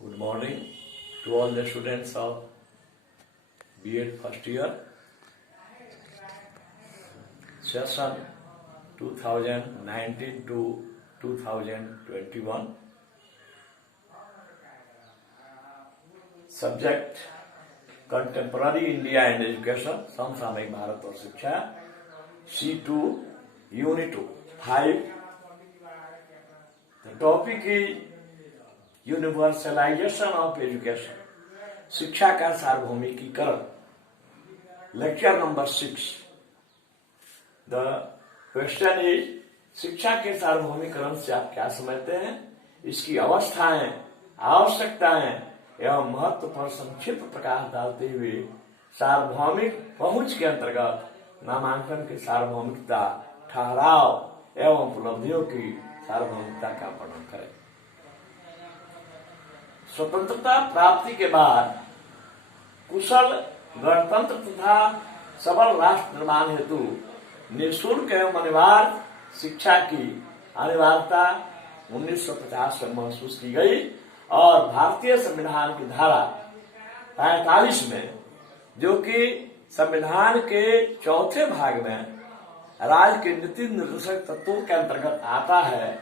Good morning to all the students of B.Ed first year, session 2019 to 2021. Subject Contemporary India and Education, समसामयिक भारत और शिक्षा, C2, Unit 5. The topic is universalisation of education, शिक्षा का सार्वभौमिकीकरण. Lecture number 6. The question is, शिक्षा के सार्वभौमिकरण से आप क्या समझते हैं, इसकी अवस्थाएं, आवश्यकताएं एवं महत्व पर संक्षिप्त प्रकाश डालते हुए सार्वभौमिक पहुंच के अंतर्गत नामांकन की सार्वभौमिकता, ठहराव एवं उपलब्धियों की सार्वभौमिकता का वर्णन करें. स्वतंत्रता प्राप्ति के बाद कुशल गणतंत्र तथा सबल राष्ट्र निर्माण हेतु निःशुल्क एवं अनिवार्य शिक्षा की अनिवार्यता 1950 में महसूस की गई और भारतीय संविधान की धारा 45 में, जो कि संविधान के चौथे भाग में राज्य के नीति निर्देशक तत्वों के अंतर्गत आता है,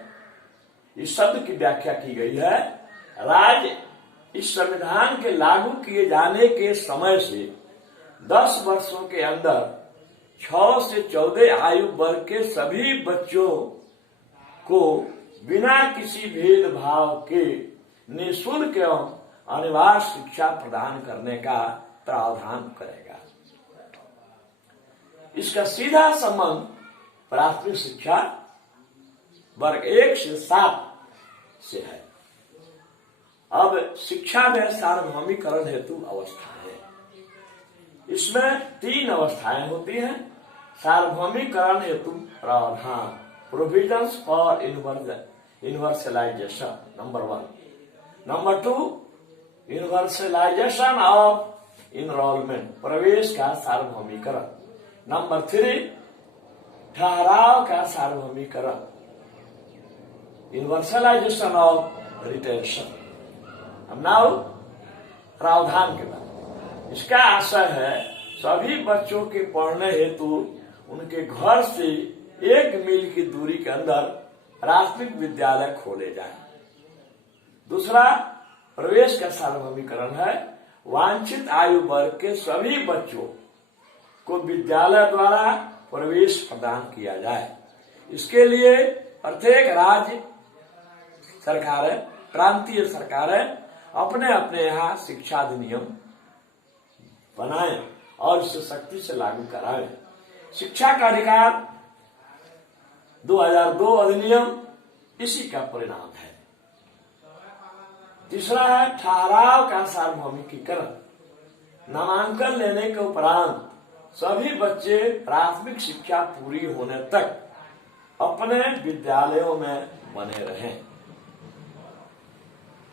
इस शब्द की व्याख्या की गई है. राज्य इस संविधान के लागू किए जाने के समय से 10 वर्षों के अंदर 6 से 14 आयु वर्ग के सभी बच्चों को बिना किसी भेदभाव के निःशुल्क एवं अनिवार्य शिक्षा प्रदान करने का प्रावधान करेगा. इसका सीधा संबंध प्राथमिक शिक्षा वर्ग 1 से 7 से है. अब शिक्षा में सार्वभौमिकरण हेतु अवस्थाएं, इसमें 3 अवस्थाएं होती हैं. सार्वभौमिकरण हेतु प्रावधान, provisions for universalization, number 1. Number 2, universalization of enrollment, प्रवेश का सार्वभौमिकरण. नंबर 3, ठहराव का सार्वभौमिकरण, यूनिवर्सलाइजेशन ऑफ रिटेंशन. हम नाउ प्रावधान के बाद, इसका आशय है सभी बच्चों के पढ़ने हेतु उनके घर से 1 मील की दूरी के अंदर प्राथमिक विद्यालय खोले जाए. दूसरा, प्रवेश का सार्वभौमिकरण है, वांछित आयु वर्ग के सभी बच्चों को विद्यालय द्वारा प्रवेश प्रदान किया जाए. इसके लिए प्रत्येक राज्य सरकारें, प्रांतीय सरकारें अपने अपने यहाँ शिक्षा अधिनियम बनाएं और इसे सख्ती से लागू कराएं. शिक्षा का अधिकार 2002 अधिनियम इसी का परिणाम है. तीसरा है ठहराव का सार्वभौमिकीकरण. नामांकन लेने के उपरांत सभी बच्चे प्राथमिक शिक्षा पूरी होने तक अपने विद्यालयों में बने रहें.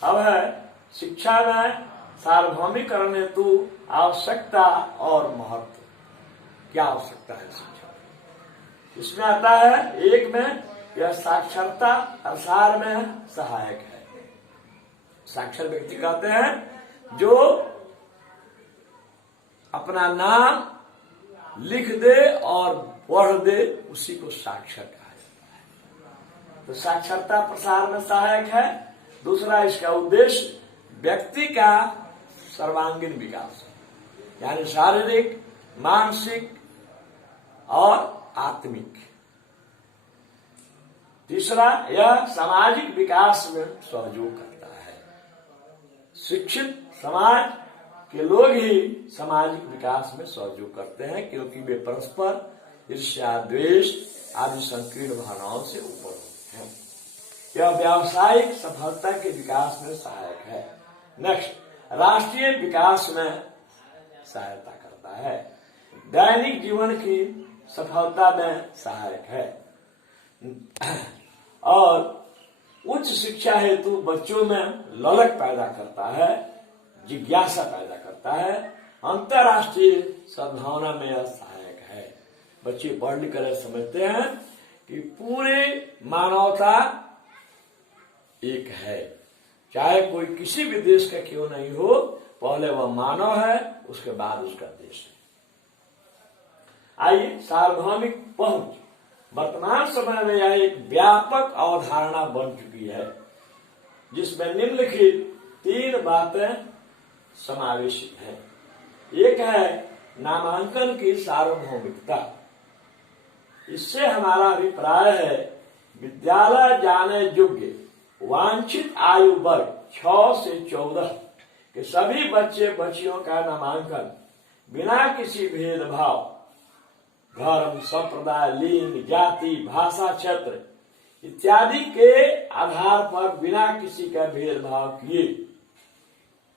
अब है शिक्षा में सार्वभौमिकरण हेतु आवश्यकता और महत्व. क्या आवश्यकता है शिक्षा? इसमें आता है, 1 में यह साक्षरता प्रसार में सहायक है. साक्षर व्यक्ति कहते हैं जो अपना नाम लिख दे और पढ़ दे, उसी को साक्षर कहा जाता है. तो साक्षरता प्रसार में सहायक है. दूसरा, इसका उद्देश्य व्यक्ति का सर्वांगीण विकास, यानी शारीरिक, मानसिक और आत्मिक. तीसरा, यह सामाजिक विकास में सहयोग करता है. शिक्षित समाज के लोग ही सामाजिक विकास में सहयोग करते हैं, क्योंकि वे परस्पर ईर्ष्या, द्वेष आदि संकीर्ण भावनाओं से ऊपर होते हैं. यह व्यावसायिक सफलता के विकास में सहायक है. नेक्स्ट, राष्ट्रीय विकास में सहायता करता है. दैनिक जीवन की सफलता में सहायक है. और उच्च शिक्षा हेतु बच्चों में ललक पैदा करता है, जिज्ञासा पैदा करता है. अंतर्राष्ट्रीय सद्भावना में यह सहायक है. बच्चे पढ़ लिख कर समझते हैं कि पूरे मानवता एक है, चाहे कोई किसी भी देश का क्यों नहीं हो, पहले वह मानव है, उसके बाद उसका देश है। आइए, सार्वभौमिक पहुंच वर्तमान समय में यह एक व्यापक अवधारणा बन चुकी है, जिसमें निम्नलिखित 3 बातें समावेशित हैं। एक है नामांकन की सार्वभौमिकता। इससे हमारा अभिप्राय है विद्यालय जाने योग्य वांछित आयु वर्ग 6 से 14 के सभी बच्चे बच्चियों का नामांकन बिना किसी भेदभाव, धर्म, संप्रदाय, लिंग, जाति, भाषा, क्षेत्र इत्यादि के आधार पर बिना किसी का भेदभाव किए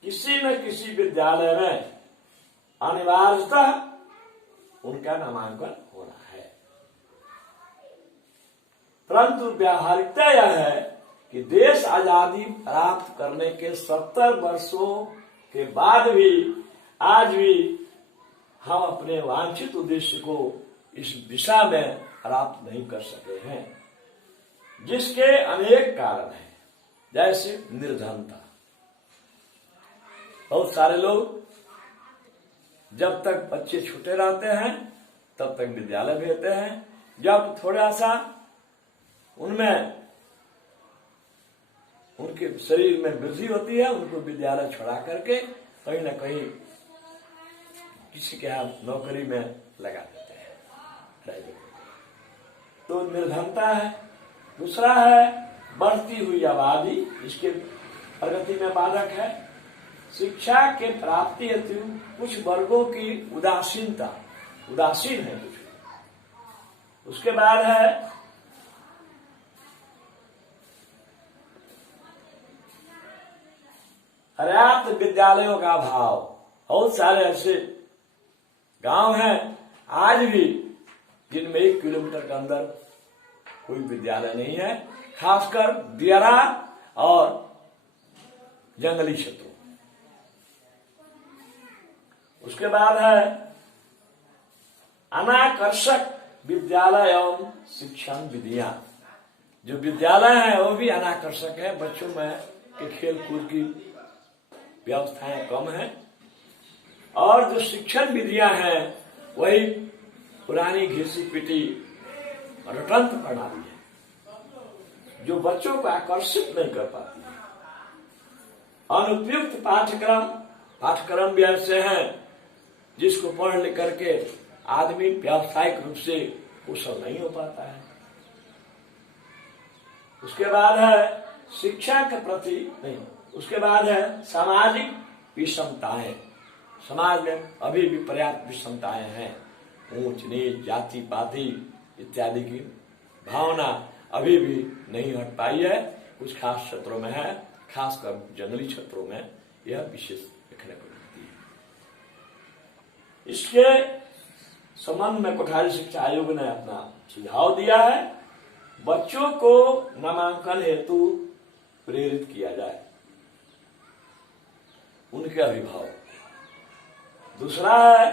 किसी न किसी विद्यालय में अनिवार्यतः उनका नामांकन होना है। परंतु व्यावहारिकता यह है कि देश आजादी प्राप्त करने के 70 वर्षों के बाद भी आज भी हम अपने वांछित उद्देश्य को इस दिशा में प्राप्त नहीं कर सके हैं, जिसके अनेक कारण हैं, जैसे निर्धनता। बहुत सारे लोग जब तक बच्चे छोटे रहते हैं तब तक विद्यालय भेजते हैं, जब थोड़ा सा उनमें उनके शरीर में वृद्धि होती है, उनको विद्यालय छोड़ा करके कहीं न कहीं किसी के यहाँ नौकरी में लगा देते हैं, प्राइवेट। तो निर्धनता है। दूसरा है बढ़ती हुई आबादी, इसके प्रगति में बाधक है। शिक्षा के प्राप्ति हेतु कुछ वर्गों की उदासीन है कुछ। उसके बाद है पर्याप्त विद्यालयों का अभाव। बहुत सारे ऐसे गांव हैं आज भी जिनमें 1 किलोमीटर के अंदर कोई विद्यालय नहीं है, खासकर दियारा और जंगली क्षेत्रों। उसके बाद है अनाकर्षक विद्यालय एवं शिक्षण विधियां। जो विद्यालय हैं वो भी अनाकर्षक है, बच्चों में के खेल कूद की व्यवस्थाएं कम है, और जो शिक्षण विधियां हैं वही पुरानी घिसी पिटी रटंत प्रणाली है, जो बच्चों को आकर्षित नहीं कर पाती है। अनुपयुक्त पाठ्यक्रम भी ऐसे हैं जिसको पढ़ लिख करके आदमी व्यावसायिक रूप से कुशल नहीं हो पाता है। उसके बाद है शिक्षा के प्रति नहीं। उसके बाद है सामाजिक विषमताएं। समाज में अभी भी पर्याप्त विषमताएं हैं। ऊंच नीच, जाति पाति इत्यादि की भावना अभी भी नहीं हट पाई है। कुछ खास क्षेत्रों में है, खासकर जंगली क्षेत्रों में यह विशेष देखने को मिलती है। इसके संबंध में कोठारी शिक्षा आयोग ने अपना सुझाव दिया है, बच्चों को नामांकन हेतु प्रेरित किया जाए, उनके अभिभावक। दूसरा है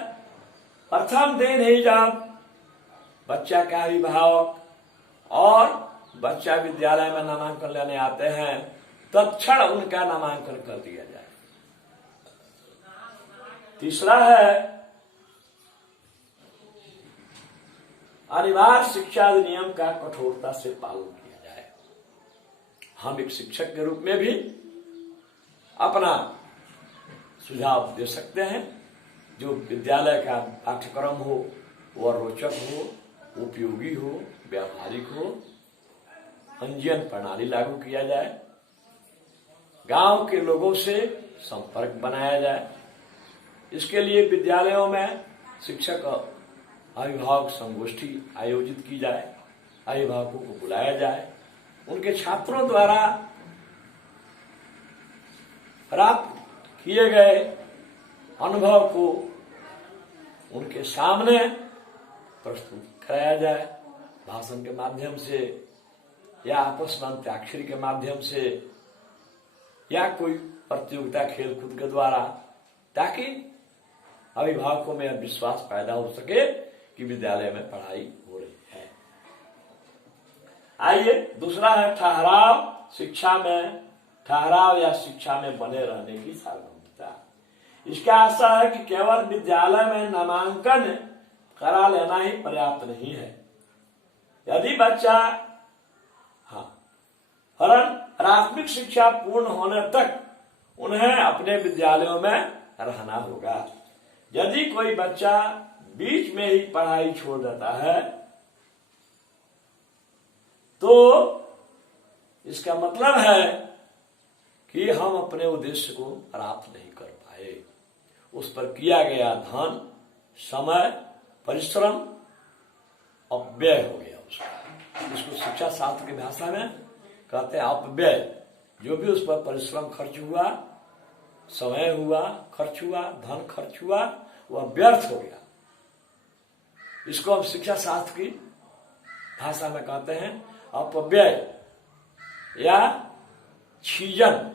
प्रथम दिन ही जब बच्चा का अभिभावक और बच्चा विद्यालय में नामांकन लेने आते हैं तत्क्षण उनका नामांकन कर दिया जाए। तीसरा है अनिवार्य शिक्षा अधिनियम का कठोरता से पालन किया जाए। हम एक शिक्षक के रूप में भी अपना सुझाव दे सकते हैं, जो विद्यालय का पाठ्यक्रम हो वह रोचक हो, उपयोगी हो, व्यावहारिक हो, पंजीयन प्रणाली लागू किया जाए, गांव के लोगों से संपर्क बनाया जाए। इसके लिए विद्यालयों में शिक्षक अभिभावक संगोष्ठी आयोजित की जाए, अभिभावकों को बुलाया जाए, उनके छात्रों द्वारा प्राप्त किए गए अनुभव को उनके सामने प्रस्तुत कराया जाए, भाषण के माध्यम से या आपस में अंत्याक्षरी के माध्यम से या कोई प्रतियोगिता खेलकूद के द्वारा, ताकि अभिभावकों में विश्वास पैदा हो सके कि विद्यालय में पढ़ाई हो रही है। आइए दूसरा है ठहराव शिक्षा में ठहराव या शिक्षा में बने रहने की सार्वभौमिकता। इसका आशा है कि केवल विद्यालय में नामांकन करा लेना ही पर्याप्त नहीं है। यदि बच्चा वरन प्राथमिक शिक्षा पूर्ण होने तक उन्हें अपने विद्यालयों में रहना होगा। यदि कोई बच्चा बीच में ही पढ़ाई छोड़ देता है तो इसका मतलब है कि हम अपने उद्देश्य को प्राप्त नहीं कर पाए। उस पर किया गया धन, समय, परिश्रम अपव्यय हो गया उसका। इसको शिक्षा शास्त्र की भाषा में कहते हैं अपव्यय। जो भी उस पर परिश्रम खर्च हुआ, समय हुआ, खर्च हुआ, धन खर्च हुआ, वह व्यर्थ हो गया। इसको हम शिक्षा शास्त्र की भाषा में कहते हैं अपव्यय या छीजन,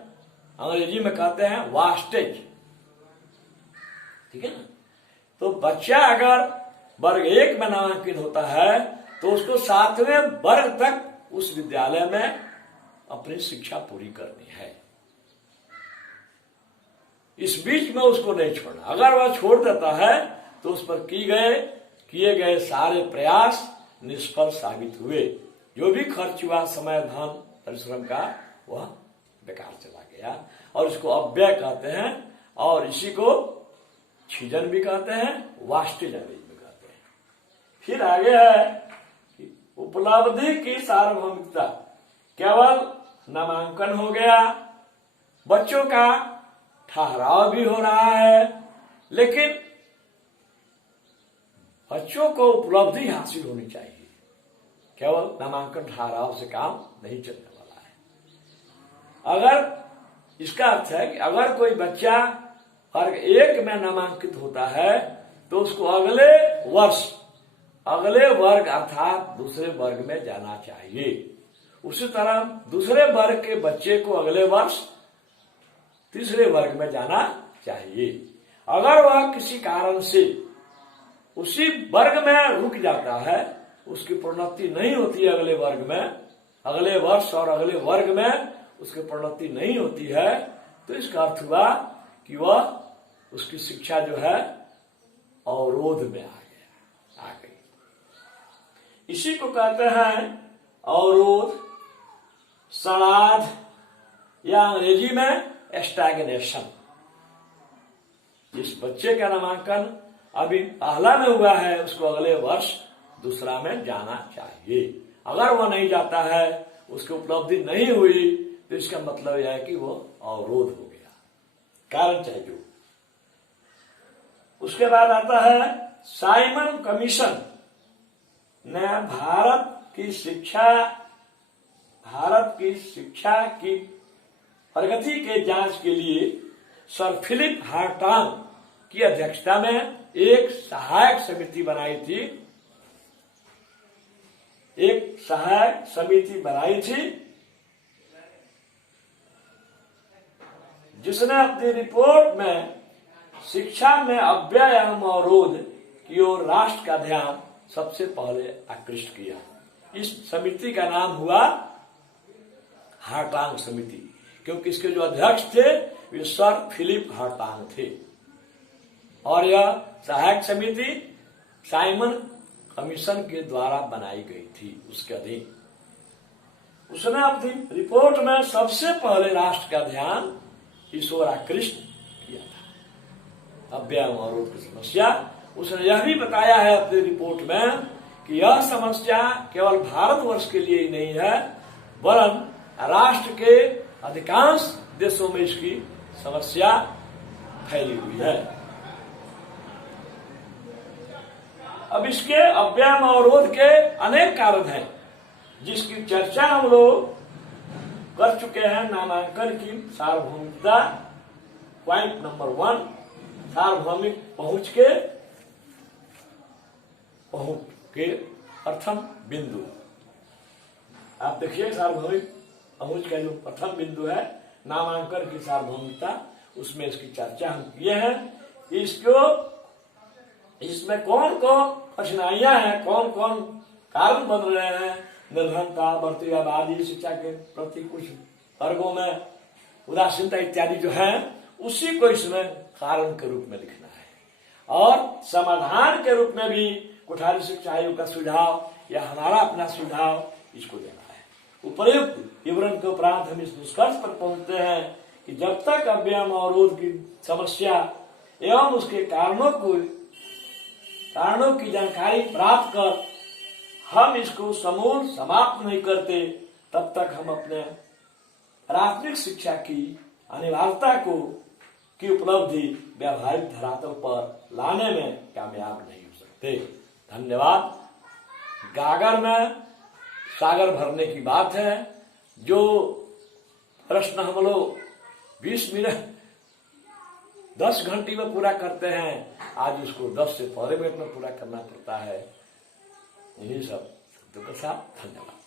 अंग्रेजी में कहते हैं वास्टेज। ठीक है ना। तो बच्चा अगर वर्ग 1 में नामांकित होता है तो उसको 7वें वर्ग तक उस विद्यालय में अपनी शिक्षा पूरी करनी है। इस बीच में उसको नहीं छोड़ना। अगर वह छोड़ देता है तो उस पर किए गए सारे प्रयास निष्फल साबित हुए। जो भी खर्च हुआ समय, धन, परिश्रम का, वह बेकार चला गया। और इसको अपव्यय कहते हैं और इसी को छीजन भी कहते हैं, वास्टेज अंग्रेजी में कहते हैं। फिर आगे है कि उपलब्धि की सार्वभौमिकता। केवल नामांकन हो गया, बच्चों का ठहराव भी हो रहा है, लेकिन बच्चों को उपलब्धि हासिल होनी चाहिए। केवल नामांकन ठहराव से काम नहीं चलने वाला है। अगर इसका अर्थ है कि अगर कोई बच्चा वर्ग 1 में नामांकित होता है तो उसको अगले वर्ग अर्थात दूसरे वर्ग में जाना चाहिए। उसी तरह दूसरे वर्ग के बच्चे को अगले वर्ष तीसरे वर्ग में जाना चाहिए। अगर वह किसी कारण से उसी वर्ग में रुक जाता है, उसकी प्रोन्नति नहीं होती है अगले वर्ग में, अगले वर्ष और अगले वर्ग में उसकी प्रोन्नति नहीं होती है, तो इसका अर्थ हुआ कि वह उसकी शिक्षा जो है अवरोध में आ गई। इसी को कहते हैं अवरोध, सड़ाध या अंग्रेजी में स्टैग्नेशन। जिस बच्चे का नामांकन अभी पहला में हुआ है उसको अगले वर्ष दूसरा में जाना चाहिए। अगर वह नहीं जाता है, उसकी उपलब्धि नहीं हुई, तो इसका मतलब यह है कि वो अवरोध हो गया, कारण चाहे जो। उसके बाद आता है साइमन कमीशन ने भारत की शिक्षा की प्रगति के जांच के लिए सर फिलिप हार्टॉग की अध्यक्षता में एक सहायक समिति बनाई थी, जिसने अपनी रिपोर्ट में शिक्षा में अव्यय एवं अवरोध की ओर राष्ट्र का ध्यान सबसे पहले आकृष्ट किया। इस समिति का नाम हुआ हार्टॉग समिति, क्योंकि इसके जो अध्यक्ष थे वे सर फिलिप हार्टॉग थे। और यह सहायक समिति साइमन कमीशन के द्वारा बनाई गई थी। उसके अधीन उसने अपनी रिपोर्ट में सबसे पहले राष्ट्र का ध्यान इस ओर आकृष्ट किया था, अव्यय एवं अवरोध की समस्या। उसने यह भी बताया है अपनी रिपोर्ट में कि यह समस्या केवल भारतवर्ष के लिए ही नहीं है, वरन राष्ट्र के अधिकांश देशों में इसकी समस्या फैली हुई है। अब इसके अव्यय एवं अवरोध के अनेक कारण हैं, जिसकी चर्चा हम लोग कर चुके हैं। नामांकन की सार्वभौमिकता, पॉइंट नंबर 1, सार्वभौमिक पहुंच के प्रथम बिंदु। आप देखिए सार्वभौमिक पहुंच का जो प्रथम बिंदु है नामांकन की सार्वभौमिकता, उसमें इसकी चर्चा हम किए हैं। इसमें कौन कौन कठिनाइयां हैं, कौन कौन कारण बन रहे हैं, निर्धनता, बढ़ती आबादी, शिक्षा के प्रति कुछ वर्गों में उदासीनता इत्यादि जो है उसी को इसमें कारण के रूप में लिखना है और समाधान के रूप में भी कोठारी शिक्षा आयोग का सुझाव या हमारा अपना सुझाव इसको देना है। उपर्युक्त विवरण के उपरांत हम इस निष्कर्ष पर पहुंचते हैं कि जब तक अव्ययम अवरोध की समस्या एवं उसके कारणों की जानकारी प्राप्त कर हम इसको समूल समाप्त नहीं करते, तब तक हम अपने प्राथमिक शिक्षा की अनिवार्यता की उपलब्धि व्यावहारिक धरातल पर लाने में कामयाब नहीं हो सकते। धन्यवाद। गागर में सागर भरने की बात है। जो प्रश्न हम लोग 20 मिनट 10 घंटे में पूरा करते हैं, आज उसको 10 से 15 मिनट में पूरा करना पड़ता है। यही सब शब्दों के साथ धन्यवाद।